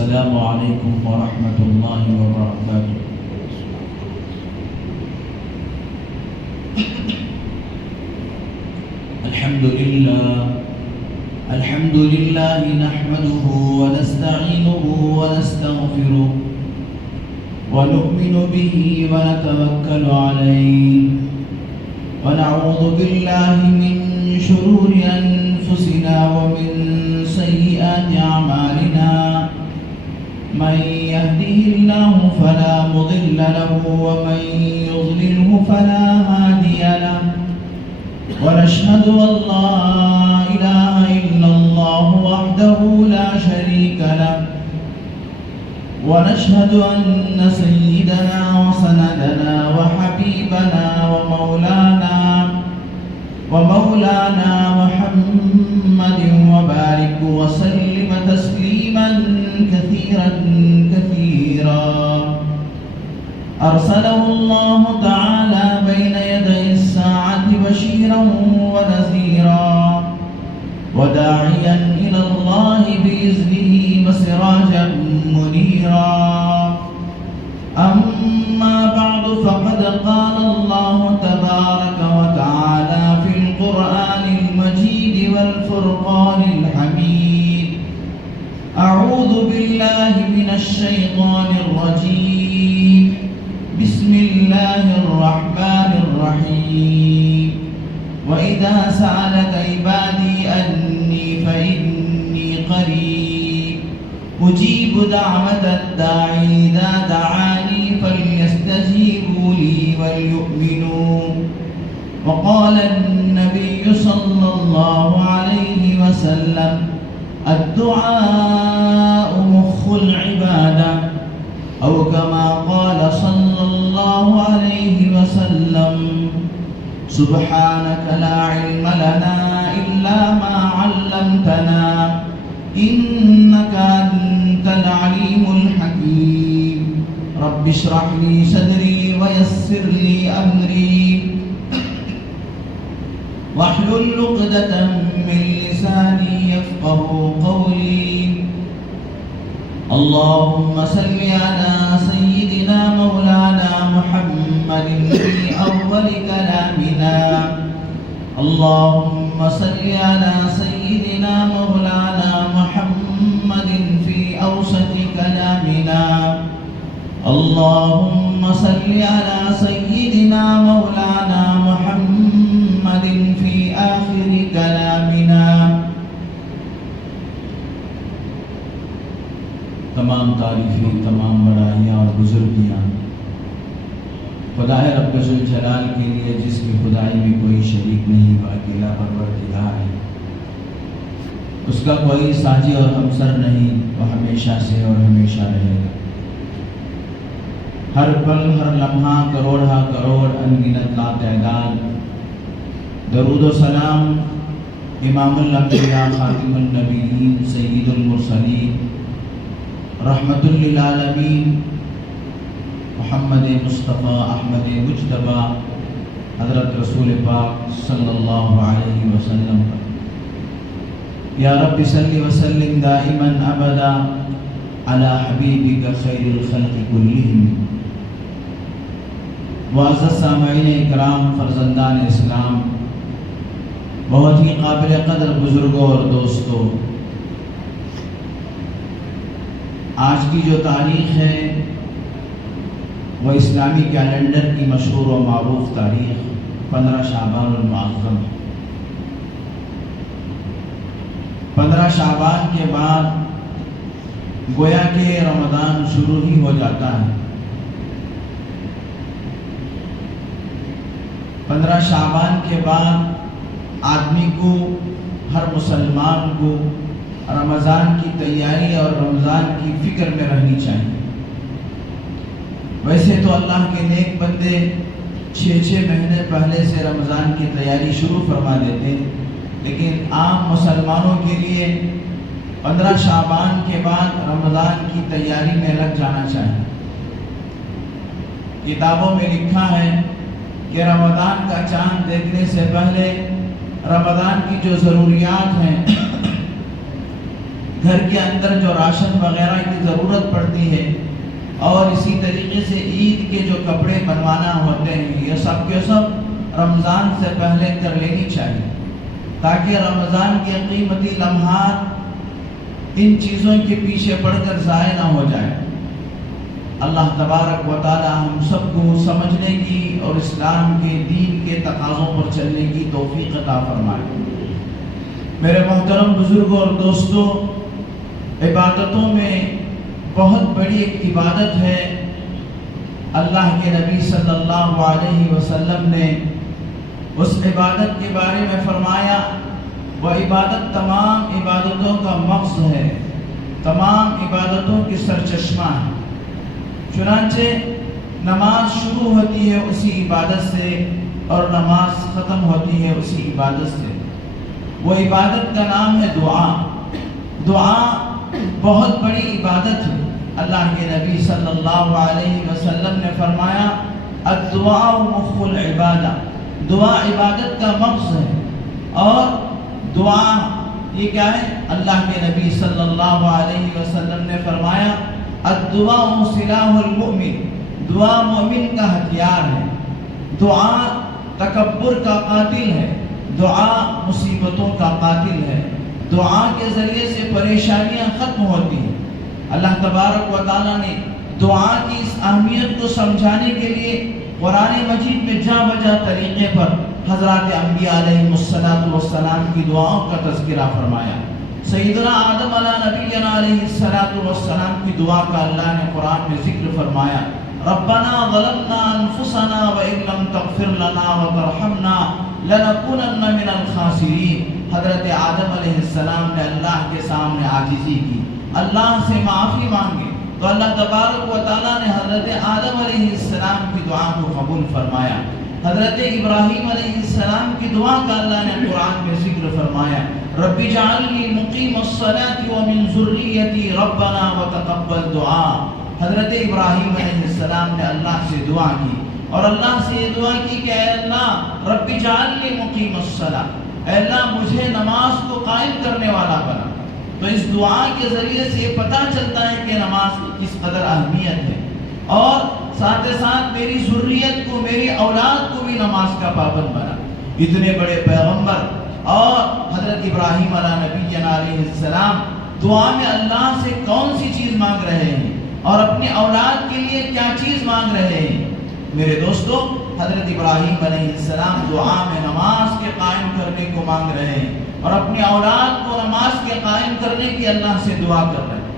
السلام علیکم ورحمۃ اللہ وبرکاتہ۔ الحمد للہ نحمده ونستعینه ونستغفره ونؤمن به ونتوکل علیہ ونعوذ باللہ من شرور انفسنا ومن سیئات اعمالنا من يهده الله فلا مضل له ومن يضلله فلا هادي له ونشهد أن لا إله إلا الله وحده لا شريك له ونشهد أن سيدنا وسندنا وحبيبنا ومولانا محمد وبارك وسلم تسليما كثيرا أرسله الله تعالى بين يدي الساعة بشيرا ونذيرا وداعيا إلى الله بإذنه وسراجا منيرا أما بعد فقد قال الله تبارك وتعالى في القرآن المجيد والفرقان الحميد أعوذ بالله من الشيطان الرجيم بسم الله الرحمن الرحيم وإذا سألك عبادي أني فإني قريب أجيب دعوة الداعي إذا دعاني فليستجيبوا لي وليؤمنوا وقال النبي صلى الله عليه وسلم الدعاء مخ العبادة أو كما قال صلى الله عليه وسلم سبحانك لا علم لنا إلا ما علمتنا إنك أنت العليم الحكيم رب اشرح لي صدري ويسر لي أمري واحلل عقدة من لساني يفقهوا قولي اللهم صل على سيدنا مولانا محمد في أول كلامنا اللهم صل على سيدنا مولانا محمد في أوسط كلامنا اللهم صل على سيدنا مولانا محمد في آخر كلامنا۔ تمام تعریفیں، تمام بڑائیاں اور بزرگیاں خدا رب ذوالجلال کے لیے جس کی خدائی میں کوئی شریک نہیں، وہ اکیلا پروردگار ہے، اس کا کوئی ساجی اور ہمسر نہیں، وہ ہمیشہ سے اور ہمیشہ رہے گا۔ ہر پل ہر لمحہ کروڑہ کروڑ انگنت لا تعداد درود و سلام امام الانبیاء خاتم النبیین سید المرسلین رحمت للعالمین محمد مصطفیٰ احمد مجتبیٰ حضرت رسول پاک صلی اللہ علیہ وسلم پر۔ یا رب صلی وسلم دائما ابدا علی حبیبک خیر الخلق کلہم۔ معزز سامعین اکرام، فرزندان اسلام، بہت ہی قابل قدر بزرگوں اور دوستوں، آج کی جو تاریخ ہے وہ اسلامی کیلنڈر کی مشہور و معروف تاریخ 15 شعبان المعظم۔ 15 شعبان کے بعد گویا کہ رمضان شروع ہی ہو جاتا ہے۔ 15 شعبان کے بعد آدمی کو، ہر مسلمان کو رمضان کی تیاری اور رمضان کی فکر میں رہنی چاہیے۔ ویسے تو اللہ کے نیک بندے 6 مہینے پہلے سے رمضان کی تیاری شروع فرما دیتے ہیں، لیکن عام مسلمانوں کے لیے 15 شعبان کے بعد رمضان کی تیاری میں لگ جانا چاہیے۔ کتابوں میں لکھا ہے کہ رمضان کا چاند دیکھنے سے پہلے رمضان کی جو ضروریات ہیں گھر کے اندر جو راشن وغیرہ کی ضرورت پڑتی ہے، اور اسی طریقے سے عید کے جو کپڑے بنوانا ہوتے ہیں، یہ سب کے سب رمضان سے پہلے کر لینی چاہیے، تاکہ رمضان کے قیمتی لمحات ان چیزوں کے پیچھے پڑ کر ضائع نہ ہو جائے۔ اللہ تبارک و تعالی ہم سب کو سمجھنے کی اور اسلام کے دین کے تقاضوں پر چلنے کی توفیق عطا فرمائے۔ میرے محترم بزرگوں اور دوستوں، عبادتوں میں بہت بڑی ایک عبادت ہے، اللہ کے نبی صلی اللہ علیہ وسلم نے اس عبادت کے بارے میں فرمایا، وہ عبادت تمام عبادتوں کا مغز ہے، تمام عبادتوں کی سرچشمہ ہے۔ چنانچہ نماز شروع ہوتی ہے اسی عبادت سے، اور نماز ختم ہوتی ہے اسی عبادت سے۔ وہ عبادت کا نام ہے دعا۔ دعا بہت بڑی عبادت ہے۔ اللہ کے نبی صلی اللہ علیہ وسلم نے فرمایا، الدعاء مخ العبادہ، دعا عبادت کا مغز ہے۔ اور دعا یہ کیا ہے؟ اللہ کے نبی صلی اللہ علیہ وسلم نے فرمایا، الدعاء سلاح المؤمن، دعا مومن کا ہتھیار ہے۔ دعا تکبر کا قاتل ہے، دعا مصیبتوں کا قاتل ہے۔ دعا کے ذریعے سے پریشانیاں ختم ہوتی ہیں۔ اللہ تبارک و تعالیٰ نے دعا کی اس اہمیت کو سمجھانے کے لیے قرآن مجید میں جا بجا طریقے پر حضرات انبیاء علیہ السلام کی دعاؤں کا تذکرہ فرمایا۔ سیدنا آدم علیہ السلام کی دعا کا اللہ نے قرآن میں ذکر فرمایا، ربنا ظلمنا انفسنا وان لم تغفر لنا وترحمنا لنکونن من الخاسرین۔ حضرت آدم علیہ السلام نے اللہ کے سامنے عاجزی کی، اللہ سے معافی مانگے، تو اللہ تبارک و تعالیٰ نے حضرت آدم علیہ السلام کی دعا کو قبول فرمایا۔ حضرت ابراہیم علیہ السلام کی دعا کا اللہ نے قرآن میں ذکر فرمایا، رب اجعلنی مقیم الصلاۃ ومن ذریتی ربنا وتقبل دعا۔ حضرت ابراہیم علیہ السلام نے اللہ سے دعا کی، اور اللہ سے یہ دعا کی کہ اے اللہ رب اجعلنی مقیم الصلاۃ، اے اللہ مجھے نماز کو قائم کرنے والا بنا۔ تو اس دعا کے ذریعے سے یہ پتہ چلتا ہے کہ نماز کی کس قدر اہمیت ہے، اور ساتھ ساتھ میری ذریت کو، میری اولاد کو بھی نماز کا پابند بنا۔ اتنے بڑے پیغمبر اور حضرت ابراہیم علیہ السلام دعا میں اللہ سے کون سی چیز مانگ رہے ہیں، اور اپنی اولاد کے لیے کیا چیز مانگ رہے ہیں؟ میرے دوستو، حضرت ابراہیم علیہ السلام دعا میں نماز کے قائم کرنے کو مانگ رہے ہیں، اور اپنی اولاد کو نماز کے قائم کرنے کی اللہ سے دعا کر رہے ہیں۔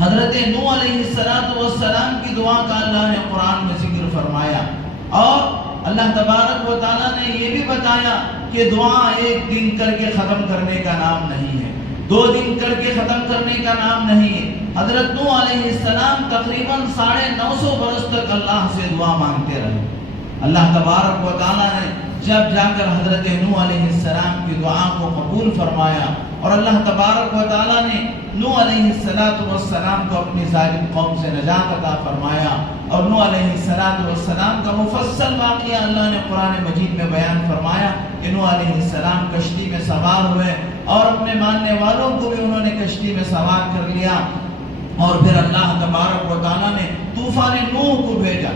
حضرت نوح علیہ السلام کی دعا کا اللہ نے قرآن میں ذکر فرمایا، اور اللہ تبارک و تعالیٰ نے یہ بھی بتایا کہ دعا ایک دن کر کے ختم کرنے کا نام نہیں ہے، 2 دن کر کے ختم کرنے کا نام نہیں ہے۔ حضرت نوح علیہ السلام تقریباً 950 برس تک اللہ سے دعا مانگتے رہے۔ اللہ تبارک و تعالیٰ نے جب جا کر حضرت نوح علیہ السلام کی دعا کو قبول فرمایا، اور اللہ تبارک و تعالیٰ نے نوح علیہ السلام کو اپنی ظالم قوم سے نجات عطا فرمایا، اور نوح علیہ السلام کا مفصل واقعہ اللہ نے قرآن مجید میں بیان فرمایا کہ نوح علیہ السلام کشتی میں سوار ہوئے، اور اپنے ماننے والوں کو بھی انہوں نے کشتی میں سوار کر لیا، اور پھر اللہ تبارک و تعالیٰ نے طوفان نوح کو بھیجا۔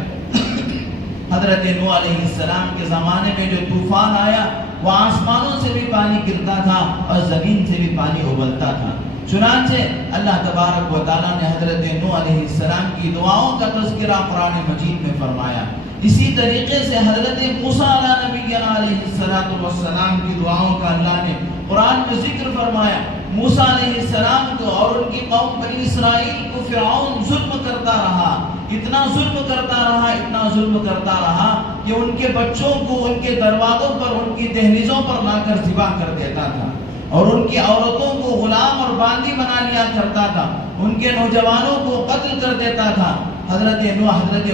حضرت نوح علیہ السلام کے زمانے میں جو طوفان آیا، وہ آسمانوں سے بھی پانی گرتا تھا اور زمین سے بھی پانی ابلتا تھا۔ چنانچہ اللہ تبارک و تعالیٰ نے حضرت نوح علیہ السلام کی دعاؤں کا تذکرہ قرآن مجید میں فرمایا۔ اسی طریقے سے حضرت موسیٰ علیہ السلام کی دعاؤں کا اللہ نے قرآن میں ذکر فرمایا۔ موسیٰ علیہ السلام کو اور ان کی قوم بنی اسرائیل کو فرعون ظلم کرتا رہا، اتنا ظلم کرتا رہا، اتنا ظلم کرتا رہا کہ ان کے بچوں کو ان کے دروازوں پر، ان کی دہلیزوں پر لا کر ذبح کر دیتا تھا، اور ان کی عورتوں کو غلام اور باندی بنا لیا کرتا تھا، ان کے نوجوانوں کو قتل کر دیتا تھا۔ حضرت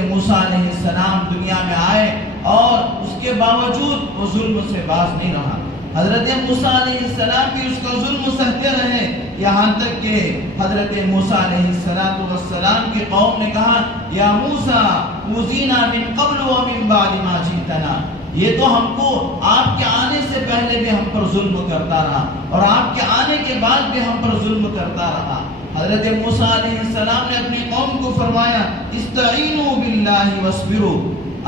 موسیٰ علیہ السلام دنیا میں آئے، اور اس کے باوجود وہ ظلم سے باز نہیں رہا۔ حضرت موسیٰ علیہ السلام بھی اس کا ظلم سہتے رہے، یہاں تک کہ حضرت موسیٰ علیہ السلام کی قوم نے کہا، یا موسیٰ اوذینا من قبل ومن بعد ما جئتنا، یہ تو ہم کو آپ کے آنے سے پہلے بھی ہم پر ظلم کرتا رہا اور آپ کے آنے کے بعد بھی ہم پر ظلم کرتا رہا۔ حضرت موسیٰ علیہ السلام نے اپنی قوم کو فرمایا استعینوا باللہ واصبروا،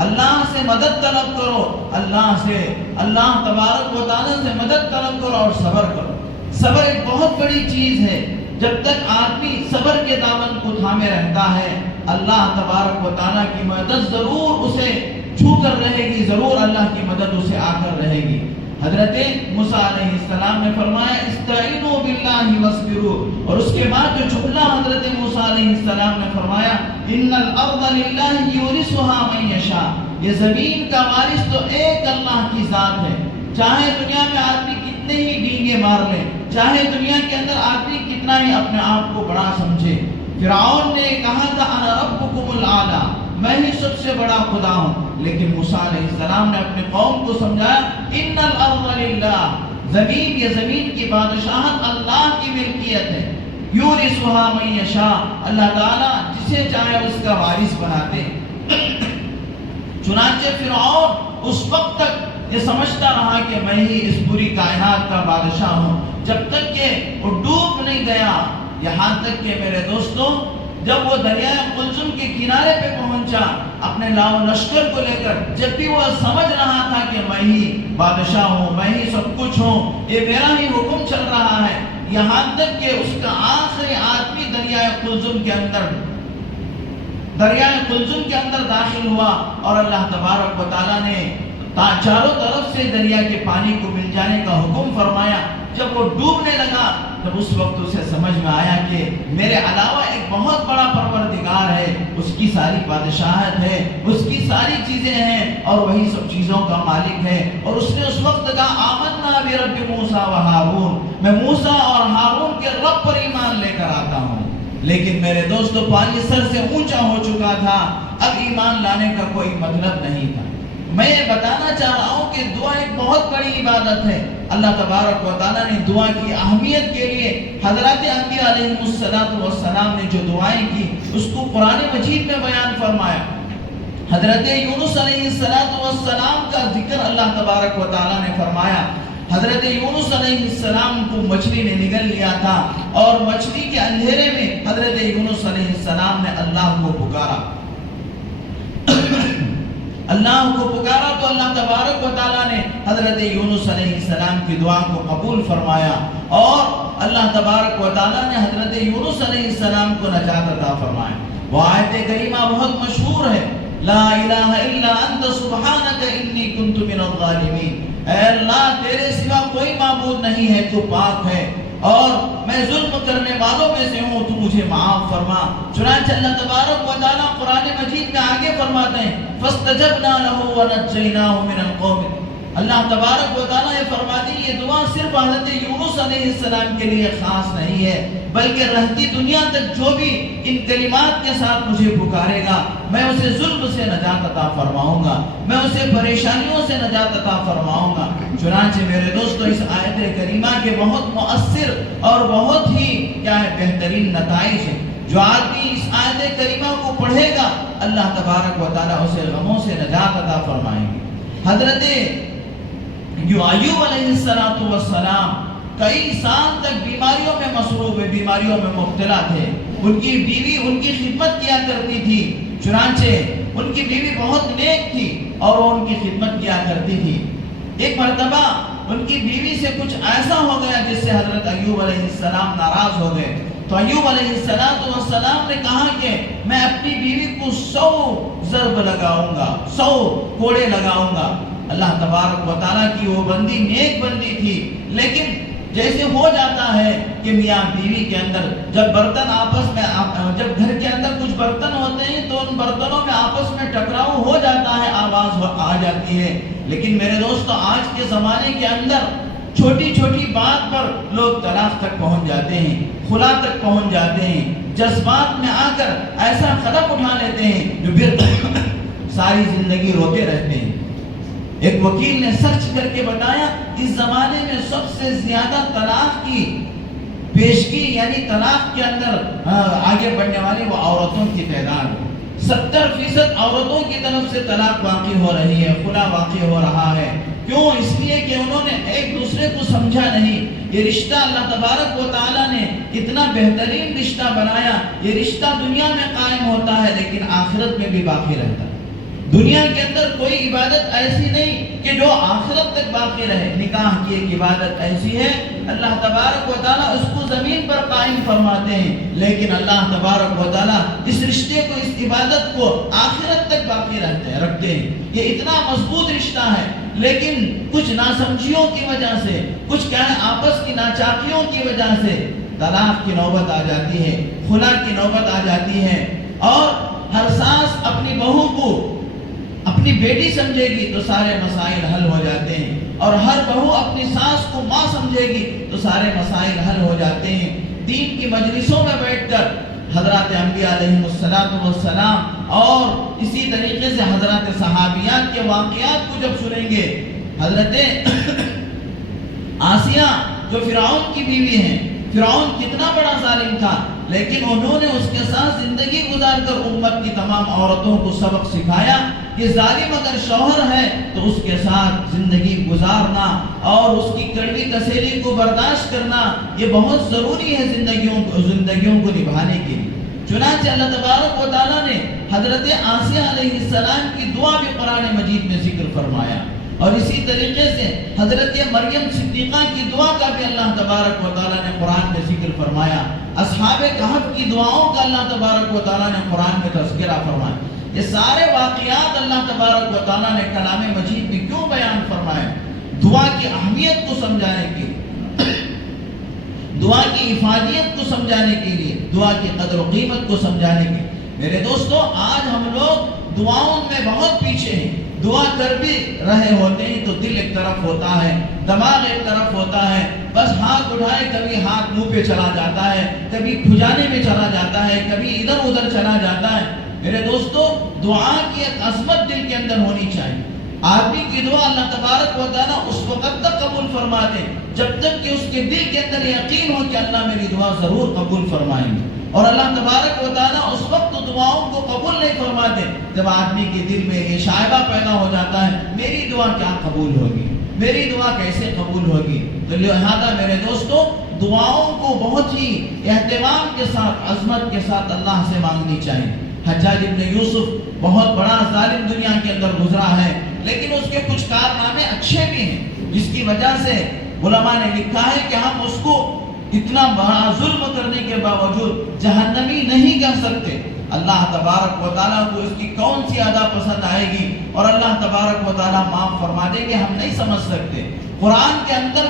اللہ سے مدد طلب کرو، اللہ تبارک و تعالیٰ سے مدد طلب کرو اور صبر کرو۔ صبر ایک بہت بڑی چیز ہے، جب تک آدمی صبر کے دامن کو تھامے رہتا ہے اللہ تبارک و تعالیٰ کی مدد ضرور اسے چھو کر رہے گی، ضرور اللہ کی مدد اسے آ کر رہے گی۔ حضرت موسیٰ علیہ السلام نے فرمایا استعینوا باللہ واصبروا، اور اس کے بعد جو جملہ حضرت موسیٰ علیہ السلام نے فرمایا ان الارض للہ یورثها من یشاء، یہ زمین کا وارث تو ایک اللہ کی ذات ہے، چاہے دنیا میں آدمی کتنے ہی ڈینگے مار لے، چاہے دنیا کے اندر آدمی کتنا ہی اپنے آپ کو بڑا سمجھے۔ فرعون نے کہا تھا انا ربکم الاعلی، میں ہی سب سے بڑا خدا ہوں، لیکن موسیٰ علیہ السلام نے اپنے قوم کو سمجھایا ان الارض للہ، زمین، یہ زمین کی بادشاہت اللہ کی ملکیت ہے، یورثها من یشاء، اللہ تعالیٰ جسے چاہے اس کا وارث بناتے۔ چنانچہ فرعون اس وقت تک یہ سمجھتا رہا کہ میں ہی اس پوری کائنات کا بادشاہ ہوں، جب تک کہ وہ ڈوب نہیں گیا، یہاں تک کہ میرے دوستوں جب وہ دریائے قلزم کے کنارے پہ پہنچا اپنے لاؤ لشکر کو لے کر، جب بھی وہ سمجھ رہا تھا کہ میں ہی بادشاہ ہوں، میں ہی سب کچھ ہوں، یہ میرا ہی حکم چل رہا ہے، یہاں تک کہ اس کا آخری آدمی دریائے قلزم کے اندر داخل ہوا، اور اللہ تبارک و تعالیٰ نے چاروں طرف سے دریا کے پانی کو مل جانے کا حکم فرمایا۔ جب وہ ڈوبنے لگا تب اس وقت اسے سمجھ میں آیا کہ میرے علاوہ ایک بہت بڑا پروردگار ہے، اس کی ساری بادشاہت ہے، اس کی ساری چیزیں ہیں اور وہی سب چیزوں کا مالک ہے، اور اس نے اس وقت کہا آمنا برب موسیٰ و ہارون، میں موسیٰ اور ہارون کے رب پر ایمان لے کر آتا ہوں۔ لیکن میرے دوستو پانی سر سے اونچا ہو چکا تھا، اب ایمان لانے کا کوئی مطلب نہیں تھا۔ میں یہ بتانا چاہ رہا ہوں کہ دعا ایک بہت بڑی عبادت ہے۔ اللہ تبارک و تعالیٰ نے دعا کی اہمیت کے لیے حضرات انبیاء علیہ السلام نے جو دعائیں کی اس کو قرآن مجید میں بیان فرمایا۔ حضرت یونس علیہ السلام کا ذکر اللہ تبارک و تعالیٰ نے فرمایا۔ حضرت یونس علیہ السلام کو مچھلی نے نگل لیا تھا، اور مچھلی کے اندھیرے میں حضرت یونس علیہ السلام نے اللہ کو پکارا، اللہ کو پکارا تو اللہ تبارک و تعالیٰ نے حضرت یونس علیہ السلام کی دعا کو قبول فرمایا، اور اللہ تبارک و تعالیٰ نے حضرت یونس علیہ السلام کو نجات عطا فرمایا۔ وہ آیت کریمہ بہت مشہور ہے، لا الہ الا انت سبحانک انی کنت من الظالمین، اے اللہ تیرے سوا کوئی معبود نہیں ہے، تو پاک ہے اور میں ظلم کرنے والوں میں سے ہوں، تو مجھے معاف فرما۔ چنانچہ اللہ تبارک و تعالیٰ قرآن مجید میں آگے فرماتے ہیں فَاسْتَجَبْنَا لَهُ وَنَجَّيْنَاهُ مِنَ الْقَوْمِ، اللہ تبارک و تعالیٰ یہ فرماتے ہیں یہ دعا صرف حضرت یونس علیہ السلام کے لیے خاص نہیں ہے، بلکہ رہتی دنیا تک جو بھی ان کلمات کے ساتھ مجھے پکارے گا میں اسے ظلم سے نجات عطا فرماؤں گا، میں اسے پریشانیوں سے نجات عطا فرماؤں گا۔ چنانچہ میرے دوستو اس آیت کریمہ کے بہت مؤثر اور بہت ہی بہترین نتائج ہیں۔ جو آدمی اس آیت کریمہ کو پڑھے گا اللہ تبارک و تعالیٰ اسے غموں سے نجات عطا فرمائیں گے۔ حضرت ایوب علیہ السلام کئی سال تک بیماریوں میں مصروف ہے، بیماریوں میں مبتلا تھے، ان کی بیوی ان کی خدمت کیا کرتی تھی، چنانچہ ان کی بیوی بہت نیک تھی اور وہ ان کی خدمت کیا کرتی تھی۔ ایک مرتبہ ان کی بیوی سے کچھ ایسا ہو گیا جس سے حضرت ایوب علیہ السلام ناراض ہو گئے، تو ایوب علیہ السلام نے کہا کہ میں اپنی بیوی کو 100 ضرب لگاؤں گا، 100 کوڑے لگاؤں گا۔ اللہ تبارک و تعالیٰ کی وہ بندی نیک بندی تھی، لیکن جیسے ہو جاتا ہے کہ میاں بیوی کے اندر جب برتن آپس میں جب گھر کے اندر کچھ برتن ہوتے ہیں تو ان برتنوں میں آپس میں ٹکراؤ ہو جاتا ہے، آواز آ جاتی ہے۔ لیکن میرے دوستو آج کے زمانے کے اندر چھوٹی چھوٹی بات پر لوگ طلاق تک پہنچ جاتے ہیں، خلا تک پہنچ جاتے ہیں، جذبات میں آ کر ایسا قدم اٹھا لیتے ہیں جو پھر ساری زندگی روتے رہتے ہیں۔ ایک وکیل نے سرچ کر کے بتایا اس زمانے میں سب سے زیادہ طلاق کی پیشگی یعنی طلاق کے اندر آگے بڑھنے والی وہ عورتوں کی تعداد ہے۔ 70% عورتوں کی طرف سے طلاق واقع ہو رہی ہے، خلا واقع ہو رہا ہے۔ کیوں؟ اس لیے کہ انہوں نے ایک دوسرے کو سمجھا نہیں۔ یہ رشتہ اللہ تبارک و تعالیٰ نے اتنا بہترین رشتہ بنایا، یہ رشتہ دنیا میں قائم ہوتا ہے لیکن آخرت میں بھی باقی رہتا ہے۔ دنیا کے اندر کوئی عبادت ایسی نہیں کہ جو آخرت تک باقی رہے۔ نکاح کی ایک عبادت ایسی ہے اللہ تبارک و تعالیٰ اس کو زمین پر قائم فرماتے ہیں، لیکن اللہ تبارک و تعالیٰ اس رشتے کو، اس عبادت کو آخرت تک باقی رکھتے ہیں۔ یہ اتنا مضبوط رشتہ ہے، لیکن کچھ ناسمجھیوں کی وجہ سے، کچھ کیا ہے آپس کی ناچاکیوں کی وجہ سے طلاق کی نوبت آ جاتی ہے، خلا کی نوبت آ جاتی ہے، اور ہر ساس اپنی بہو کو اپنی بیٹی سمجھے گی تو سارے مسائل حل ہو جاتے ہیں، اور ہر بہو اپنی ساس کو ماں سمجھے گی تو سارے مسائل حل ہو جاتے ہیں۔ دین کی مجلسوں میں بیٹھ کر حضرات انبیاء علیہ السلام اور اسی طریقے سے حضرات صحابیات کے واقعات کو جب سنیں گے، حضرت آسیہ جو فرعون کی بیوی ہیں، فرعون کتنا بڑا ظالم تھا، لیکن انہوں نے اس کے ساتھ زندگی گزار کر امت کی تمام عورتوں کو سبق سکھایا کہ ظالم اگر شوہر ہے تو اس کے ساتھ زندگی گزارنا اور اس کی کڑوی کسیلی کو برداشت کرنا یہ بہت ضروری ہے زندگیوں کو نبھانے کے لیے۔ چنانچہ اللہ تبارک و تعالیٰ نے حضرت آسیہ علیہ السلام کی دعا بھی قرآن مجید میں ذکر فرمایا، اور اسی طریقے سے حضرت مریم صدیقہ کی دعا کا بھی اللہ تبارک و تعالیٰ نے قرآن میں ذکر فرمایا۔ اصحاب کہف کی دعاؤں کا اللہ تبارک و تعالیٰ نے قرآن میں تذکرہ فرمایا۔ یہ سارے واقعات اللہ تبارک و تعالیٰ نے کلام مجید میں کیوں بیان فرمائے؟ دعا کی اہمیت کو سمجھانے کے لیے، دعا کی افادیت کو سمجھانے کے لیے، دعا کی قدر و قیمت کو سمجھانے کے لیے۔ میرے دوستو، آج ہم لوگ دعاؤں میں بہت پیچھے ہیں۔ دعا کر بھی رہے ہوتے ہیں تو دل ایک طرف ہوتا ہے، دماغ ایک طرف ہوتا ہے، بس ہاتھ اٹھائے کبھی ہاتھ منہ پہ چلا جاتا ہے، کبھی کھجانے میں چلا جاتا ہے، کبھی ادھر ادھر چلا جاتا ہے۔ میرے دوستو، دعا کی ایک عظمت دل کے اندر ہونی چاہیے۔ آدمی کی دعا اللہ تبارک و تعالیٰ اس وقت تک قبول فرماتے جب تک کہ اس کے دل کے اندر یقین ہو کہ اللہ میری دعا ضرور قبول فرمائیں گے، اور اللہ تبارک و تعالیٰ اس وقت دعاؤں کو قبول نہیں فرماتے جب آدمی کے دل میں یہ شائبہ پیدا ہو جاتا ہے میری دعا کیا قبول ہوگی، میری دعا کیسے قبول ہوگی۔ تو لہذا میرے دوستو، دعاؤں کو بہت ہی اہتمام کے ساتھ، عظمت کے ساتھ اللہ سے مانگنی چاہیے۔ حجاج ابن یوسف بہت بڑا ظالم دنیا کے اندر گزرا ہے، لیکن اس کے کچھ کارنامے اچھے بھی ہیں، جس کی وجہ سے علماء نے لکھا ہے کہ ہم اس کو اتنا بڑا ظلم کرنے کے باوجود جہنمی نہیں کہہ سکتے۔ اللہ تبارک و تعالیٰ کو اس کی کون سی ادا پسند آئے گی اور اللہ تبارک و تعالیٰ معاف فرما دے گے، ہم نہیں سمجھ سکتے۔ قرآن کے اندر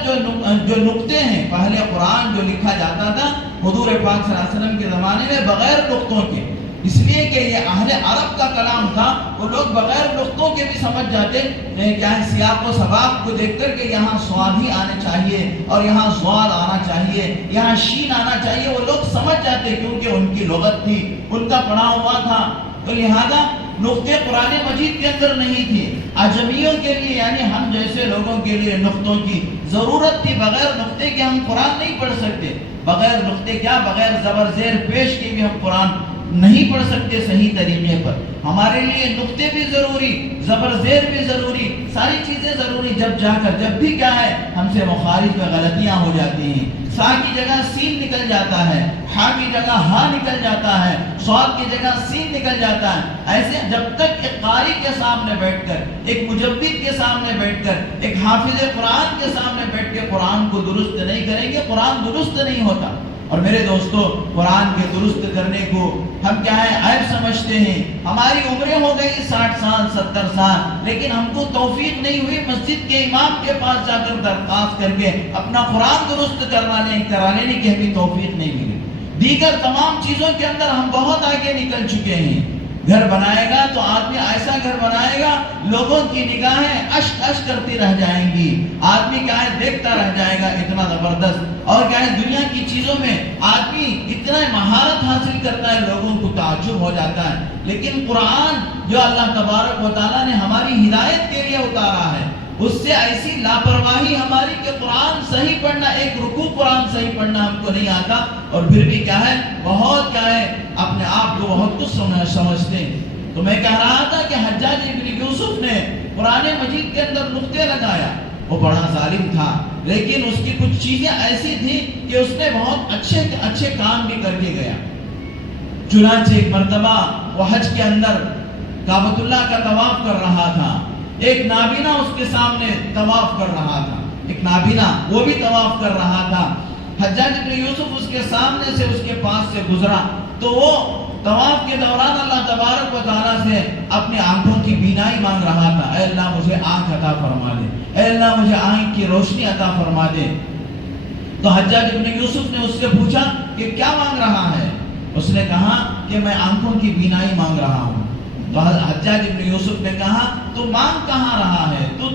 جو نقطے ہیں، پہلے قرآن جو لکھا جاتا تھا حضور پاک صلی اللہ علیہ وسلم کے زمانے میں بغیر نقطوں کے، اس لیے کہ یہ اہل عرب کا کلام تھا، وہ لوگ بغیر نقطوں کے بھی سمجھ جاتے، کیا ہے سیاق و سباق کو دیکھ کر کہ یہاں سواد ہی آنا چاہیے اور یہاں زوال آنا چاہیے، یہاں شین آنا چاہیے، وہ لوگ سمجھ جاتے کیونکہ ان کی لغت تھی، ان کا پڑھا ہوا تھا۔ تو لہذا نقطے قرآن مجید کے اندر نہیں تھے۔ عجمیوں کے لیے یعنی ہم جیسے لوگوں کے لیے نقطوں کی ضرورت تھی، بغیر نقطے کے ہم قرآن نہیں پڑھ سکتے، بغیر نقطے کیا، بغیر زبر زیر پیش کے بھی ہم قرآن نہیں پڑھ سکتے صحیح طریقے پر۔ ہمارے لیے نقطے بھی ضروری، زبر زیر بھی ضروری، ساری چیزیں ضروری، جب بھی کیا ہے ہم سے مخارج میں غلطیاں ہو جاتی ہیں، سا کی جگہ سین نکل جاتا ہے، ہا کی جگہ ہا نکل جاتا ہے، صاد کی جگہ سین نکل جاتا ہے۔ ایسے جب تک ایک قاری کے سامنے بیٹھ کر، ایک مجوید کے سامنے بیٹھ کر، ایک حافظ قرآن کے سامنے بیٹھ کے قرآن کو درست نہیں کریں گے، قرآن درست نہیں ہوتا۔ اور میرے دوستو، قرآن کے درست کرنے کو ہم کیا ہے عیب سمجھتے ہیں۔ ہماری عمریں ہو گئی 60 سال 70 سال، لیکن ہم کو توفیق نہیں ہوئی مسجد کے امام کے پاس جا کر درخواست کر کے اپنا قرآن درست کرا لینے کی ہمیں توفیق نہیں ملی۔ دیگر تمام چیزوں کے اندر ہم بہت آگے نکل چکے ہیں۔ گھر بنائے گا تو آدمی ایسا گھر بنائے گا لوگوں کی نگاہیں اشک اشک کرتی رہ جائیں گی، آدمی کیا ہے دیکھتا رہ جائے گا، اتنا زبردست۔ اور کیا ہے دنیا کی چیزوں میں آدمی اتنا مہارت حاصل کرتا ہے، لوگوں کو تعجب ہو جاتا ہے۔ لیکن قرآن جو اللہ تبارک و تعالیٰ نے ہماری ہدایت کے لیے اتارا ہے، اس سے ایسی لاپرواہی ہماری کہ قرآن صحیح پڑھنا، ایک رکوع قرآن صحیح پڑھنا ہم کو نہیں آتا، اور پھر بھی کیا ہے بہت کیا ہے اپنے آپ کو بہت کچھ سمجھتے ہیں. تو میں کہہ رہا تھا کہ حجاج ابن یوسف نے قرآن مجید کے اندر نقطے لگایا. وہ بڑا ظالم تھا لیکن اس کی کچھ چیزیں ایسی تھیں کہ اس نے بہت اچھے کام بھی کر کے گیا. چنانچہ ایک مرتبہ وہ حج کے اندر کعبۃ اللہ کا طواف کر رہا تھا. ایک نابینا اس کے سامنے طواف کر رہا تھا. ایک نابینا وہ بھی طواف کر رہا تھا. حجاج ابن یوسف اس کے سامنے سے اس کے پاس سے گزرا تو وہ طواف کے دوران اللہ تبارک و تعالیٰ سے اپنی آنکھوں کی بینائی مانگ رہا تھا. اے اللہ مجھے آنکھ عطا فرما دے, اے اللہ مجھے آنکھ کی روشنی عطا فرما دے. تو حجاج ابن یوسف نے اس سے پوچھا کہ کیا مانگ رہا ہے؟ اس نے کہا کہ میں آنکھوں کی بینائی مانگ رہا ہوں. تو حجاج ابن یوسف نے کہا تو مانگ کہاں رہا ہے؟ تو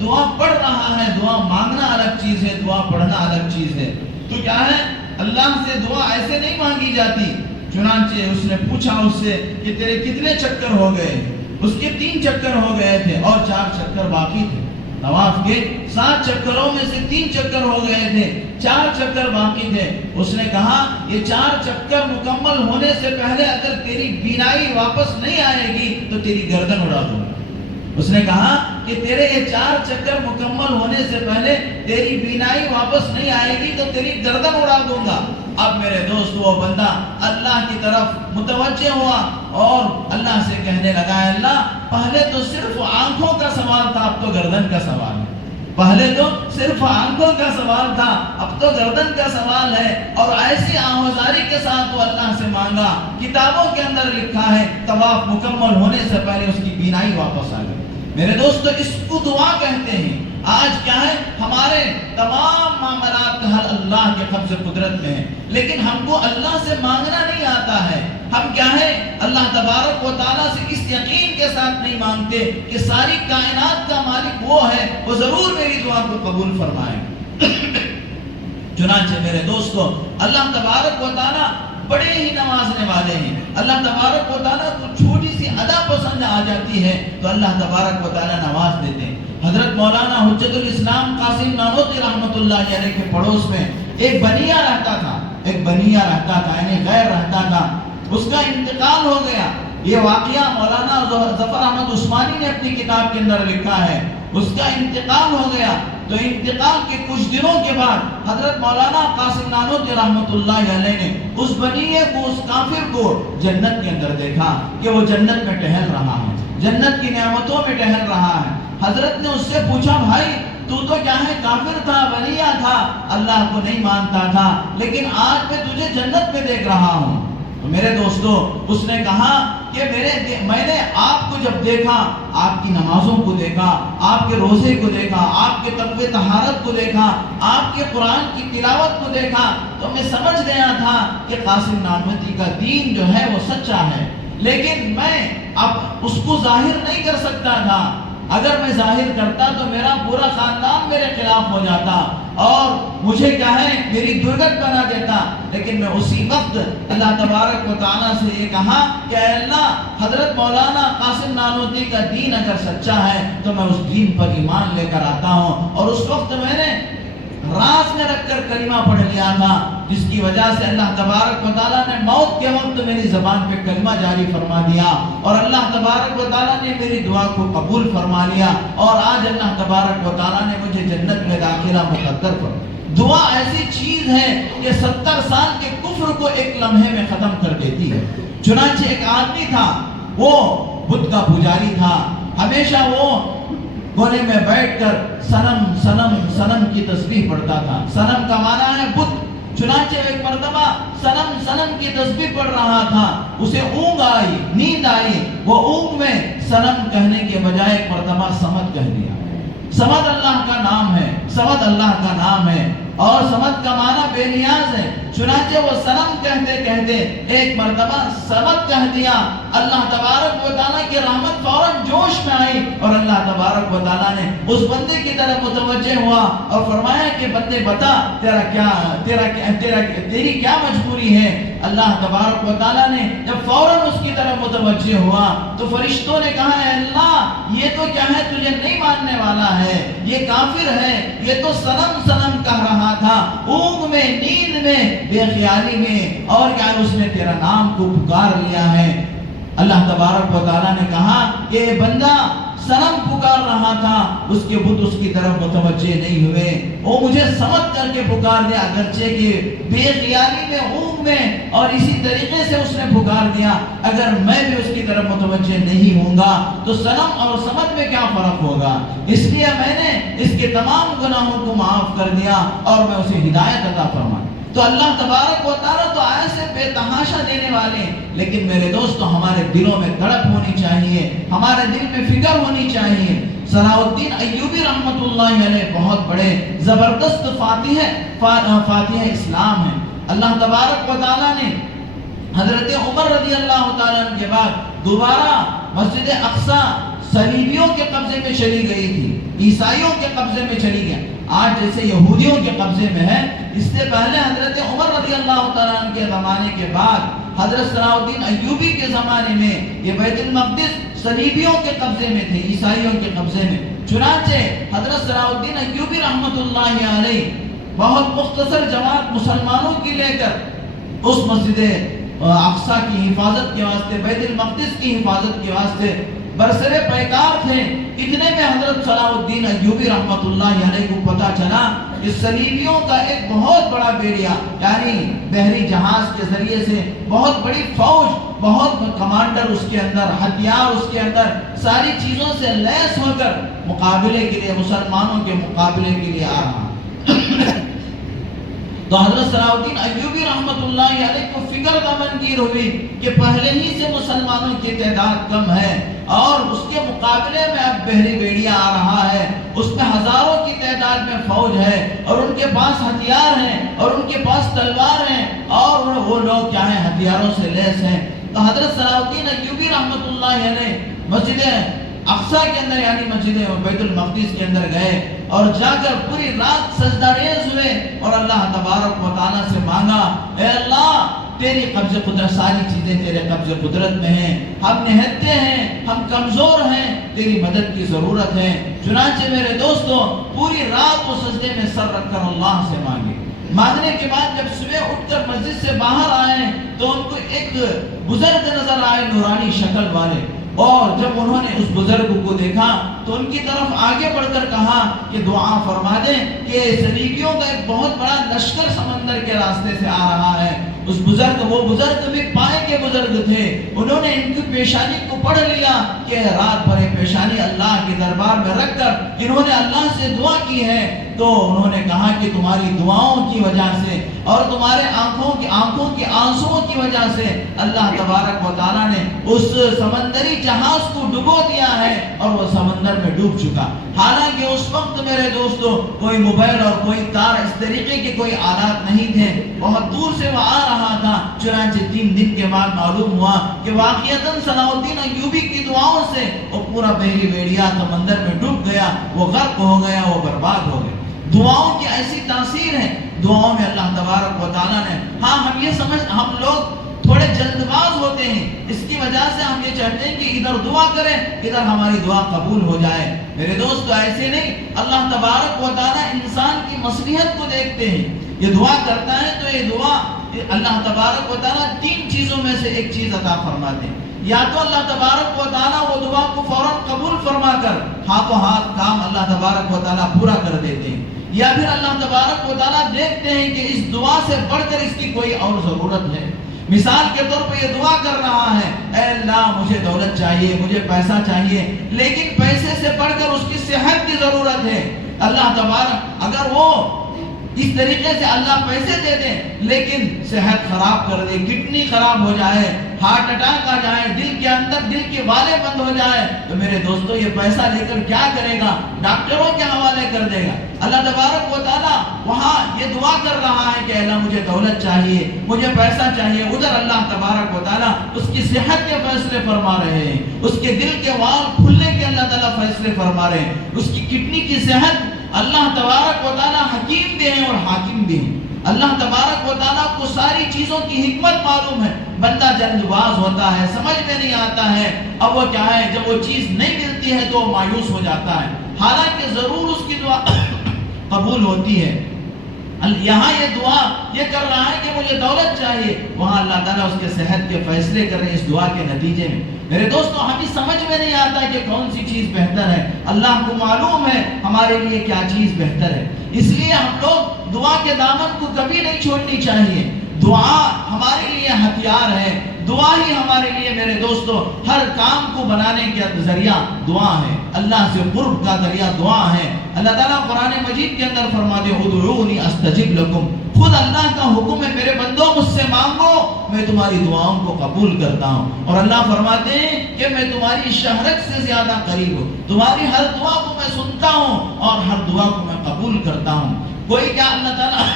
دعا پڑھ رہا ہے. دعا مانگنا الگ چیز ہے, دعا پڑھنا الگ چیز ہے. تو کیا ہے, اللہ سے دعا ایسے نہیں مانگی جاتی. چنانچہ اس نے پوچھا اس سے کہ تیرے کتنے چکر ہو گئے؟ اس کے 3 چکر ہو گئے تھے اور 4 چکر باقی تھے. طواف کے 7 چکروں میں سے 3 چکر ہو گئے تھے, 4 چکر باقی تھے. اس نے کہا یہ 4 چکر مکمل ہونے سے پہلے اگر تیری بینائی واپس نہیں آئے گی تو تیری گردن اڑا دوں گا. اس نے کہا کہ تیرے یہ 4 چکر مکمل ہونے سے پہلے تیری بینائی واپس نہیں آئے گی تو تیری گردن اڑا دوں گا. اب میرے دوست وہ بندہ اللہ کی طرف متوجہ ہوا اور اللہ سے کہنے لگا, اللہ پہلے تو صرف آنکھوں کا سوال تھا, اب تو گردن کا سوال ہے. پہلے تو صرف آنکھوں کا سوال تھا, اب تو گردن کا سوال ہے. اور ایسی آہوازاری کے ساتھ وہ اللہ سے مانگا. کتابوں کے اندر لکھا ہے طواف مکمل ہونے سے پہلے اس کی بینائی واپس آ گئی. میرے دوستو اس کو دعا کہتے ہیں. آج کیا ہے, ہمارے تمام معاملات کا حل اللہ کے قبض قدرت میں ہے, لیکن ہم کو اللہ سے مانگنا نہیں آتا ہے. ہم کیا ہے, اللہ تبارک و تعالیٰ سے اس یقین کے ساتھ نہیں مانگتے کہ ساری کائنات کا مالک وہ ہے, وہ ضرور میری دعا کو قبول فرمائے. چنانچہ میرے دوستو اللہ تبارک و تعالیٰ بڑے ہی نوازنے والے ہیں. اللہ تبارک و تعالیٰ کو چھوٹی سی ادا پسند آ جاتی ہے تو اللہ تبارک و تعالیٰ نواز دیتے ہیں. حضرت مولانا حجت الاسلام قاسم نانوتوی رحمۃ اللہ علیہ کے پڑوس میں ایک بنیا رہتا تھا, یعنی غیر رہتا تھا. اس کا انتقال ہو گیا. یہ واقعہ مولانا ظفر احمد عثمانی نے اپنی کتاب کے اندر لکھا ہے. اس کا انتقال ہو گیا تو انتقال کے کچھ دنوں کے بعد حضرت مولانا قاسم نانوتوی رحمۃ اللہ علیہ نے اس بنیے کو, اس کافر کو جنت کے اندر دیکھا کہ وہ جنت میں ٹہل رہا ہے, جنت کی نعمتوں میں ٹہل رہا ہے. حضرت نے اس سے پوچھا, بھائی تو کیا ہے, کافر تھا, بنیا تھا, اللہ کو نہیں مانتا تھا, لیکن آج میں تجھے جنت میں دیکھ رہا ہوں. تو میرے دوستو اس نے کہا کہ میں نے آپ کو جب دیکھا, آپ کی نمازوں کو دیکھا, آپ کے روزے کو دیکھا, آپ کے تقوی طہارت کو دیکھا, آپ کے قرآن کی تلاوت کو دیکھا, تو میں سمجھ گیا تھا کہ قاسم نانوتوی کا دین جو ہے وہ سچا ہے. لیکن میں اب اس کو ظاہر نہیں کر سکتا تھا. اگر میں ظاہر کرتا تو میرا پورا خاندان میرے خلاف ہو جاتا اور مجھے کیا ہے, میری درگت بنا دیتا. لیکن میں اسی وقت اللہ تبارک و تعالیٰ سے یہ کہا کہ اے اللہ, حضرت مولانا قاسم نانوتوی کا دین اگر سچا ہے تو میں اس دین پر ایمان لے کر آتا ہوں. اور اس وقت میں نے راز میں رکھ کر کلمہ پڑھ لیا تھا, جس کی وجہ سے اللہ تبارک و تعالیٰ نے موت کے وقت میری زبان پہ کلمہ جاری فرما دیا اور اللہ تبارک و تعالیٰ نے میری دعا کو قبول فرما لیا. اور آج اللہ تبارک و تعالیٰ نے مجھے جنت میں داخلہ مقدر فرمایا. دعا ایسی چیز ہے کہ 70 سال کے کفر کو ایک لمحے میں ختم کر دیتی ہے. چنانچہ ایک آدمی تھا, وہ بت کا پجاری تھا. ہمیشہ وہ کونے میں بیٹھ کر سنم سنم سنم کی تسبیح پڑھتا تھا. سنم کا معنی ہے بت. چنانچہ ایک مرتبہ سنم سنم کی تسبیح پڑھ رہا تھا, اسے اونگ آئی, نیند آئی. وہ اونگ میں سنم کہنے کے بجائے ایک مرتبہ سمد کہہ دیا. سمد اللہ کا نام ہے, سمد اللہ کا نام ہے اور سمد کا معنی بے نیاز ہے. چنانچہ وہ سنم کہتے کہتے ایک مرتبہ سمد کہہ دیا. اللہ تبارک و تعالیٰ کی رحمت فوراً جوش میں آئی اور اللہ تبارک و تعالیٰ نے اس بندے کی طرف متوجہ ہوا اور فرمایا کہ بندے بتا تیری کیا مجبوری ہے, اللہ تبارک و تعالیٰ نے جب فوراً اس کی طرف متوجہ ہوا تو فرشتوں نے کہا اے اللہ یہ تو کیا ہے تجھے نہیں ماننے والا ہے، یہ کافر ہے، یہ تو صنم صنم کہہ رہا تھا، اونگ میں، نیند میں، بے خیالی میں، اور کیا اس نے تیرا نام کو پکار لیا ہے۔ اللہ تبارک و تعالیٰ نے کہا کہ یہ بندہ صنم پکار رہا تھا، اس کے بت اس کی طرف متوجہ نہیں ہوئے، وہ مجھے سمجھ کر کے پکار دیا، اگرچہ کہ بے خیالی میں، اونگ میں، اور اسی طریقے سے اس نے پکار دیا، اگر میں بھی اس کی طرف متوجہ نہیں ہوں گا تو صنم اور سمجھ میں کیا فرق ہوگا؟ اس لیے میں نے اس کے تمام گناہوں کو معاف کر دیا اور میں اسے ہدایت عطا فرمایا۔ تو اللہ تبارک و تعالیٰ تو ایسے بے تحاشا دینے والے ہیں، لیکن میرے دوستو ہمارے دلوں میں تڑپ ہونی چاہیے، ہمارے دل میں فکر ہونی چاہیے۔ صلاح الدین ایوبی رحمت اللہ علیہ بہت بڑے زبردست فاتح اسلام ہیں۔ اللہ تبارک و تعالیٰ نے حضرت عمر رضی اللہ تعالیٰ عنہ کے بعد دوبارہ مسجد اقصی صلیبیوں کے قبضے میں چلی گئی تھی، عیسائیوں کے قبضے میں چلی گیا، آج جیسے یہودیوں کے قبضے میں ہے۔ اس سے پہلے حضرت عمر رضی اللہ تعالیٰ عنہ کے زمانے کے بعد حضرت صلاح الدین ایوبی کے زمانے میں یہ بیت المقدس صلیبیوں کے قبضے میں تھے، عیسائیوں کے قبضے میں۔ چنانچہ حضرت صلاح الدین ایوبی رحمت اللہ علیہ بہت مختصر جماعت مسلمانوں کی لے کر اس مسجد اقصی کی حفاظت کے واسطے، بیت المقدس کی حفاظت کے واسطے برسرے پیکار تھے۔ اتنے میں حضرت صلاح الدین ایوبی رحمت اللہ علیہ کو پتا چلا کہ صلیبیوں کا ایک بہت بڑا بیڑیا، یعنی بحری جہاز کے ذریعے سے بہت بڑی فوج، بہت کمانڈر اس کے اندر، ہتھیار اس کے اندر، ساری چیزوں سے لیس ہو کر مقابلے کے لیے، مسلمانوں کے مقابلے کے لیے آ رہا۔ تو حضرت صلاح الدین ایوبی رحمت اللہ علیہ کو فکر دامنگیر ہوئی کہ پہلے ہی سے مسلمانوں کی تعداد کم ہے اور اس کے مقابلے میں اب بحری بیڑیا آ رہا ہے، اس میں ہزاروں کی تعداد میں فوج ہے اور ان کے پاس ہتھیار ہیں اور ان کے پاس تلوار ہیں اور وہ لوگ کیا ہیں، ہتھیاروں سے لیس ہیں۔ تو حضرت صلاح الدین ایوبی رحمت اللہ علیہ مسجد اقصی کے اندر یعنی مسجد بیت المقدس کے اندر گئے اور جا کر پوری رات سجدہ ریز ہوئے اور اللہ تبارک و تعالیٰ سے مانگا، اے اللہ تیری قبض قدرت، ساری چیزیں تیرے قبض قدرت میں ہیں، ہم نہتے ہیں، ہم کمزور ہیں، تیری مدد کی ضرورت ہے۔ چنانچہ میرے دوستو پوری رات کو سجدے میں سر رکھ کر اللہ سے مانگے۔ مانگنے کے بعد جب صبح اٹھ کر مسجد سے باہر آئے تو ان کو ایک بزرگ نظر آئے، نورانی شکل والے، اور جب انہوں نے اس بزرگ کو دیکھا تو ان کی طرف آگے بڑھ کر کہا کہ دعا فرما دیں کہ صلیبیوں کا ایک بہت بڑا لشکر سمندر کے راستے سے آ رہا ہے۔ اس بزرگ، وہ بزرگ بھی پائے کے بزرگ تھے، انہوں نے ان کی پیشانی کو پڑھ لیا کہ رات بھر پیشانی اللہ کے دربار میں رکھ کر انہوں نے اللہ سے دعا کی ہے۔ تو انہوں نے کہا کہ تمہاری دعاؤں کی وجہ سے اور تمہارے آنکھوں کی آنسوؤں کی وجہ سے اللہ تبارک و تعالیٰ نے اس سمندری جہاز کو ڈبو دیا ہے اور وہ سمندر میں ڈوب چکا۔ حالانکہ اس وقت میرے دوستو کوئی موبائل اور کوئی تار اس طریقے کے کوئی آلات نہیں تھے، بہت دور سے وہ آ رہا تھا۔ چنانچہ 3 دن کے بعد معلوم ہوا کہ واقعتاً صلاح الدین ایوبی کی دعاؤں سے وہ پورا بحری بیڑیا سمندر میں ڈوب گیا، وہ غرق ہو گیا، وہ برباد ہو گیا۔ دعاؤں کی ایسی تاثیر ہے، دعاؤں میں اللہ تبارک و تعالیٰ نے، ہم لوگ تھوڑے جلد باز ہوتے ہیں، اس کی وجہ سے ہم یہ چاہتے ہیں کہ ادھر دعا کریں، ادھر ہماری دعا قبول ہو جائے۔ میرے دوستو ایسے نہیں، اللہ تبارک و تعالیٰ انسان کی مصلحت کو دیکھتے ہیں، یہ دعا کرتا ہے تو یہ دعا اللہ تبارک و تعالیٰ 3 چیزوں میں سے ایک چیز عطا فرماتے ہیں۔ یا تو اللہ تبارک و تعالیٰ وہ دعا کو فوراً قبول فرما کر ہاتھوں ہاتھ کام اللہ تبارک و تعالیٰ پورا کر دیتے ہیں، یا پھر اللہ تبارک و تعالیٰ دیکھتے ہیں کہ اس دعا سے بڑھ کر اس کی کوئی اور ضرورت ہے۔ مثال کے طور پہ یہ دعا کر رہا ہے، اے اللہ مجھے دولت چاہیے، مجھے پیسہ چاہیے، لیکن پیسے سے بڑھ کر اس کی صحت کی ضرورت ہے۔ اللہ تبارک اگر وہ اس طریقے سے اللہ پیسے دے دیں لیکن صحت خراب کر دے، کڈنی خراب ہو جائے، ہارٹ اٹیک آ جائے، دل کے اندر دل کے والے بند ہو جائے، تو میرے دوستو یہ پیسہ لے کر کیا کرے گا؟ ڈاکٹروں کے حوالے کر دے گا۔ اللہ تبارک و تعالیٰ وہاں یہ دعا کر رہا ہے کہ اللہ مجھے دولت چاہیے، مجھے پیسہ چاہیے، ادھر اللہ تبارک و تعالیٰ اس کی صحت کے فیصلے فرما رہے ہیں، اس کے دل کے وال کھلنے کے اللہ تعالیٰ فیصلے فرما رہے ہیں، اس کی کڈنی کی صحت اللہ تبارک و تعالیٰ حکیم بھی ہیں اور حاکم بھی ہیں۔ اللہ تبارک و تعالیٰ کو ساری چیزوں کی حکمت معلوم ہے. بندہ جلد باز ہوتا ہے, سمجھ میں نہیں آتا ہے, اب وہ کیا ہے جب وہ چیز نہیں ملتی ہے تو وہ مایوس ہو جاتا ہے, حالانکہ ضرور اس کی دعا قبول ہوتی ہے. یہاں یہ دعا یہ کر رہا ہے کہ مجھے دولت چاہیے, وہاں اللہ تعالیٰ اس کے صحت کے فیصلے کر رہے ہیں اس دعا کے نتیجے میں. میرے دوستو, ہمیں سمجھ میں نہیں آتا کہ کون سی چیز بہتر ہے. اللہ کو معلوم ہے ہمارے لیے کیا چیز بہتر ہے. اس لیے ہم لوگ دعا کے دامن کو کبھی نہیں چھوڑنی چاہیے. دعا ہمارے لیے ہتھیار ہے. دعا ہی ہمارے لیے میرے دوستو ہر کام کو بنانے کا ذریعہ دعا ہے. اللہ سے قرب کا ذریعہ دعا ہے. اللہ تعالیٰ قرآن مجید کے اندر فرماتے ہیں ادعونی استجب لکم. خود اللہ کا حکم ہے میرے بندوں مجھ سے مانگو, میں تمہاری دعاؤں کو قبول کرتا ہوں. اور اللہ فرماتے ہیں کہ میں تمہاری شہرت سے زیادہ قریب ہوں, تمہاری ہر دعا کو میں سنتا ہوں اور ہر دعا کو میں قبول کرتا ہوں. کوئی کیا اللہ تعالیٰ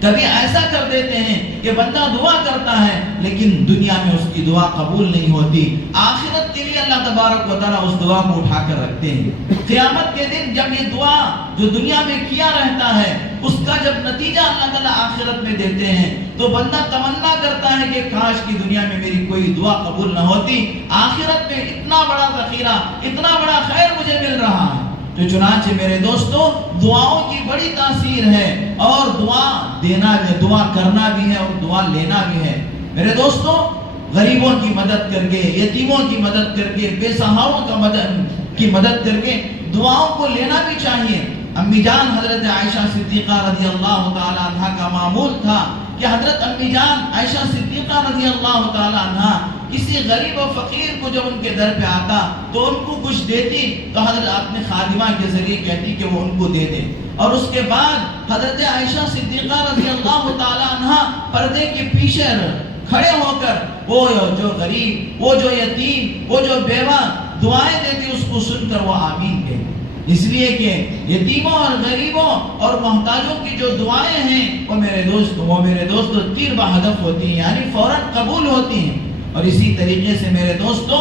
کبھی ایسا کر دیتے ہیں کہ بندہ دعا کرتا ہے لیکن دنیا میں اس کی دعا قبول نہیں ہوتی. آخرت کے لیے اللہ تبارک و تعالیٰ اس دعا کو اٹھا کر رکھتے ہیں. قیامت کے دن جب یہ دعا جو دنیا میں کیا رہتا ہے اس کا جب نتیجہ اللہ تعالیٰ آخرت میں دیتے ہیں تو بندہ تمنا کرتا ہے کہ کاش کی دنیا میں میری کوئی دعا قبول نہ ہوتی, آخرت میں اتنا بڑا ذخیرہ اتنا بڑا خیر مجھے مل رہا ہے. تو چنانچہ میرے دوستو دعاؤں کی بڑی تاثیر ہے, اور دعا دینا بھی, دعا کرنا بھی ہے اور دعا لینا بھی ہے. میرے دوستو غریبوں کی مدد کر کے, یتیموں کی مدد کر کے, بے سہاروں کی مدد کر کے دعاؤں کو لینا بھی چاہیے. امی جان حضرت عائشہ صدیقہ رضی اللہ تعالی عنہ کا معمول تھا کہ حضرت امی جان عائشہ صدیقہ رضی اللہ تعالی عنہ کسی غریب و فقیر کو جب ان کے در پہ آتا تو ان کو کچھ دیتی تو حضرت اپنے خادمہ کے ذریعے کہتی کہ وہ ان کو دے دیں. اور اس کے بعد حضرت عائشہ صدیقہ رضی اللہ تعالی عنہ پردے کے پیچھے کھڑے ہو کر وہ جو غریب, وہ جو یتیم, وہ جو بیوہ دعائیں دیتی اس کو سن کر وہ آمین کہے. اس لیے کہ یتیموں اور غریبوں اور محتاجوں کی جو دعائیں ہیں وہ میرے دوستو تیر بہدف ہوتی ہیں, یعنی فوراً قبول ہوتی ہیں. اور اسی طریقے سے میرے دوستو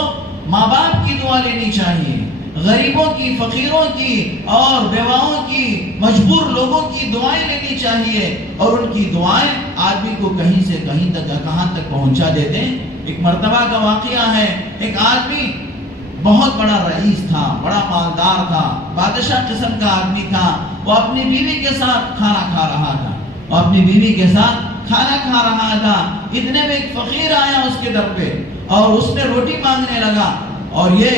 ماں باپ کی دعا لینی چاہیے, غریبوں کی, فقیروں کی اور بیواؤں کی, مجبور لوگوں کی دعائیں لینی چاہیے. اور ان کی دعائیں آدمی کو کہیں سے کہیں تک, کہاں تک پہنچا دیتے ہیں. ایک مرتبہ کا واقعہ ہے, ایک آدمی بہت بڑا رئیس تھا, بڑا مالدار تھا, بادشاہ قسم کا آدمی تھا. وہ اپنی بیوی کے ساتھ کھانا کھا رہا تھا, وہ اپنی بیوی کے ساتھ کھانا کھا رہا تھا. اتنے میں ایک فقیر آیا اس کے در پہ اور اس نے روٹی مانگنے لگا. اور یہ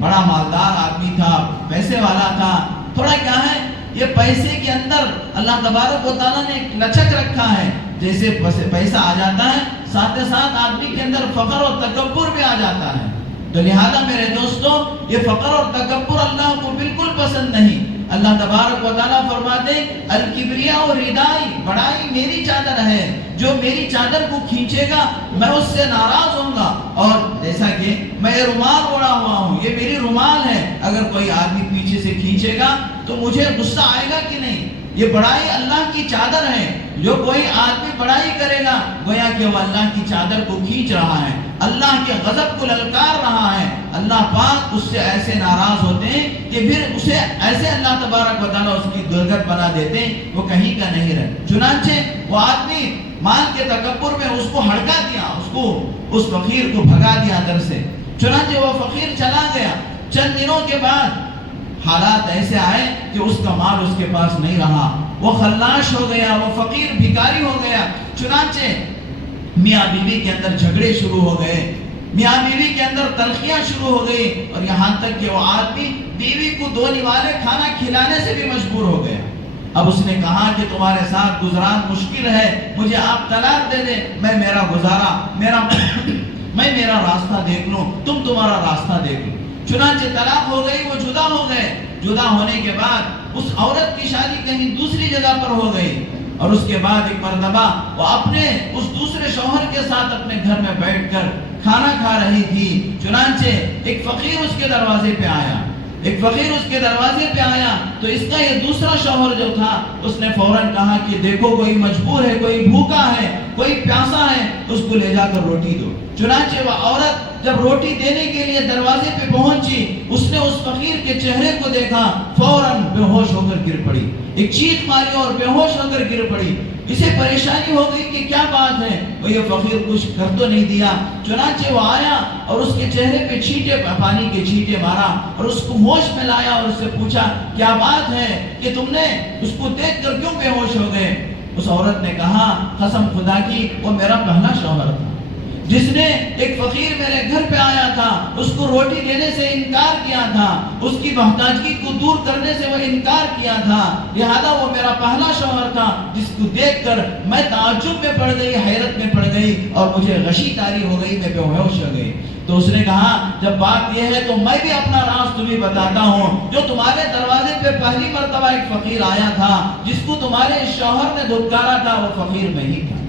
بڑا مالدار آدمی تھا, پیسے والا تھا. تھوڑا کیا ہے یہ پیسے کے اندر اللہ تبارک و تعالیٰ نے ایک لچک رکھا ہے, جیسے پیسہ آ جاتا ہے ساتھ ساتھ آدمی کے اندر فخر اور تکبر بھی آ جاتا ہے. تو لہذا میرے دوستو یہ فقر اور تکبر اللہ کو بالکل پسند نہیں. اللہ تبارک و تعالیٰ فرماتے الکبریاء و ردائی, بڑائی میری چادر ہے, جو میری چادر کو کھینچے گا میں اس سے ناراض ہوں گا. اور جیسا کہ میں یہ رومال اوڑا ہوا ہوں, یہ میری رومال ہے, اگر کوئی آدمی پیچھے سے کھینچے گا تو مجھے غصہ آئے گا کہ نہیں. یہ بڑائی اللہ کی چادر ہے, جو کوئی آدمی بڑائی کرے گا گویا کہ وہ اللہ کی چادر کو کھینچ رہا ہے, اللہ کے غضب کو للکار رہا ہے. اللہ پاک اس سے ایسے ناراض ہوتے ہیں کہ پھر اسے ایسے اللہ تبارک و تعالیٰ اس کی درگت بنا دیتے ہیں, وہ کہیں کا نہیں رہے. چنانچہ وہ آدمی مال کے تکبر میں اس کو ہڑکا دیا, اس فقیر کو بھگا دیا در سے. چنانچہ وہ فقیر چلا گیا. چند دنوں کے بعد حالات ایسے آئے کہ اس کا مال اس کے پاس نہیں رہا, وہ خلاش ہو گیا, وہ فقیر بھکاری ہو گیا. چنانچہ میاں بیوی کے اندر جھگڑے شروع ہو گئے, میاں بیوی کے اندر تلخیاں شروع ہو گئی, اور یہاں تک کہ وہ آدمی بیوی کو 2 نوالے کھانا کھلانے سے بھی مجبور ہو گیا. اب اس نے کہا کہ تمہارے ساتھ گزران مشکل ہے, مجھے آپ طلاق دے دیں, میں میرا راستہ دیکھ لوں, تم تمہارا راستہ دیکھ لو. چنانچہ طلاق ہو گئی, وہ جدا ہو گئے. جدا ہونے کے بعد اس عورت کی شادی کہیں دوسری جگہ پر ہو گئی, اور اس کے بعد ایک مرتبہ وہ اپنے اس دوسرے شوہر کے ساتھ اپنے گھر میں بیٹھ کر کھانا کھا رہی تھی. چنانچہ ایک فقیر اس کے دروازے پہ آیا, تو اس کا یہ دوسرا شوہر جو تھا اس نے فوراً کہا کہ دیکھو کوئی مجبور ہے, کوئی بھوکا ہے, کوئی پیاسا ہے, اس کو لے جا کر روٹی دو. چنانچہ وہ عورت جب روٹی دینے کے لیے دروازے پہ پہنچی، اس نے اس فقیر کے چہرے کو دیکھا، فوراً بے ہوش ہو کر گر پڑی، ایک چیخ ماری اور بے ہوش ہو کر گر پڑی۔ اسے پریشانی ہو گئی کہ کیا بات ہے، وہ یہ فقیر کچھ کر تو نہیں دیا۔ چنانچہ وہ آیا اور اس کے چہرے پہ چھینٹے، پانی کے چھینٹے مارا اور اس کو ہوش میں لایا اور اس سے پوچھا کیا بات ہے کہ تم نے اس کو دیکھ کر کیوں بے ہوش ہو گئے؟ اس عورت نے کہا قسم خدا کی وہ میرا پہلا شوہر تھا، جس نے ایک فقیر میرے گھر پہ آیا تھا، اس کو روٹی دینے سے انکار کیا تھا، اس کی محتاجگی کو دور کرنے سے وہ انکار کیا تھا، لہذا وہ میرا پہلا شوہر تھا، جس کو دیکھ کر میں تعجب میں پڑ گئی، حیرت میں پڑ گئی اور مجھے غشی طاری ہو گئی، میں بے ہوش ہو گئی۔ تو اس نے کہا جب بات یہ ہے تو میں بھی اپنا راز تمہیں بتاتا ہوں، جو تمہارے دروازے پہ پہلی مرتبہ ایک فقیر آیا تھا، جس کو تمہارے شوہر نے دھتکارا تھا، وہ فقیر میں ہی تھا،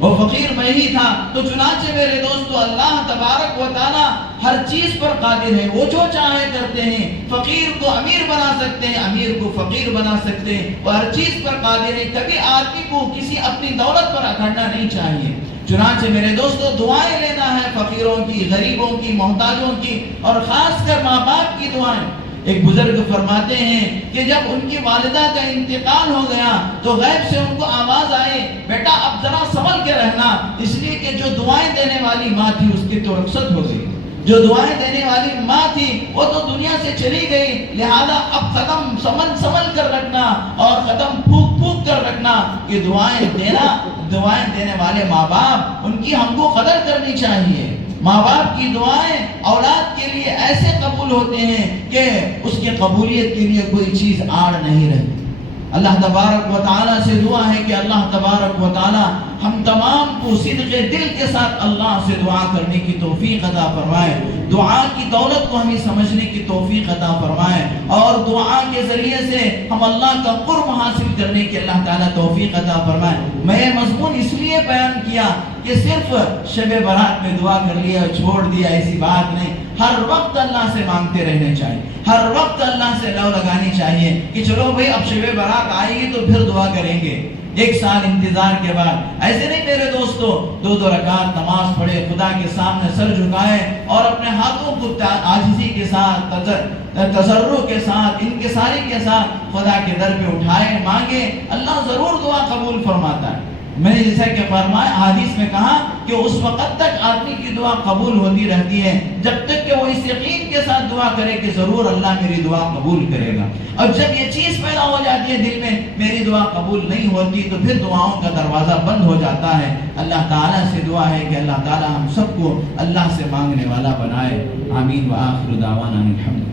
وہ فقیر میں ہی تھا۔ تو چنانچہ میرے دوستو اللہ تبارک و تعالی ہر چیز پر قادر ہے، وہ جو چاہے کرتے ہیں، فقیر کو امیر بنا سکتے ہیں، امیر کو فقیر بنا سکتے ہیں، وہ ہر چیز پر قادر ہے۔ کبھی آدمی کو کسی اپنی دولت پر اکڑنا نہیں چاہیے۔ چنانچہ میرے دوستو دعائیں لینا ہے فقیروں کی، غریبوں کی، محتاجوں کی، اور خاص کر ماں باپ کی دعائیں۔ ایک بزرگ فرماتے ہیں کہ جب ان کی والدہ کا انتقال ہو گیا تو غیب سے ان کو آواز آئی بیٹا اب ذرا سنبھل کے رہنا، اس لیے کہ جو دعائیں دینے والی ماں تھی اس کی تو رخصت ہو گئی، جو دعائیں دینے والی ماں تھی وہ تو دنیا سے چلی گئی، لہذا اب قدم سنبھل کر رکھنا اور قدم پھونک پھونک کر رکھنا کہ دعائیں دینے والے ماں باپ، ان کی ہم کو قدر کرنی چاہیے۔ ماں باپ کی دعائیں اولاد کے لیے ایسے قبول ہوتے ہیں کہ اس کی قبولیت کے لیے کوئی چیز آڑ نہیں رہتی۔ اللہ تبارک و تعالیٰ سے دعا ہے کہ اللہ تبارک و تعالیٰ ہم تمام کو صدق دل کے ساتھ اللہ سے دعا کرنے کی توفیق عطا فرمائے، دعا کی دولت کو ہمیں سمجھنے کی توفیق عطا فرمائے، اور دعا کے ذریعے سے ہم اللہ کا قرب حاصل کرنے کی اللہ تعالیٰ توفیق عطا فرمائے۔ میں یہ مضمون اس لیے بیان کیا کہ صرف شب برات میں دعا کر لیا اور چھوڑ دیا، ایسی بات نہیں۔ ہر وقت اللہ سے مانگتے رہنے چاہیے، ہر وقت اللہ سے لو لگانی چاہیے کہ چلو بھئی اب شب برات آئے گی تو پھر دعا کریں گے، ایک سال انتظار کے بعد۔ ایسے نہیں میرے دوستو، دو رکعت نماز پڑھے، خدا کے سامنے سر جھکائے اور اپنے ہاتھوں کو عاجزی کے ساتھ، تضرع کے ساتھ، انکساری کے ساتھ خدا کے در پہ اٹھائے، مانگے، اللہ ضرور دعا قبول فرماتا ہے۔ میں نے جیسا کہ فرمایا حدیث میں کہا کہ اس وقت تک آدمی کی دعا قبول ہوتی رہتی ہے جب تک کہ وہ اس یقین کے ساتھ دعا کرے کہ ضرور اللہ میری دعا قبول کرے گا، اور جب یہ چیز پیدا ہو جاتی ہے دل میں میری دعا قبول نہیں ہوتی تو پھر دعاؤں کا دروازہ بند ہو جاتا ہے۔ اللہ تعالیٰ سے دعا ہے کہ اللہ تعالیٰ ہم سب کو اللہ سے مانگنے والا بنائے۔ آمین وآخر دعوانا الحمد۔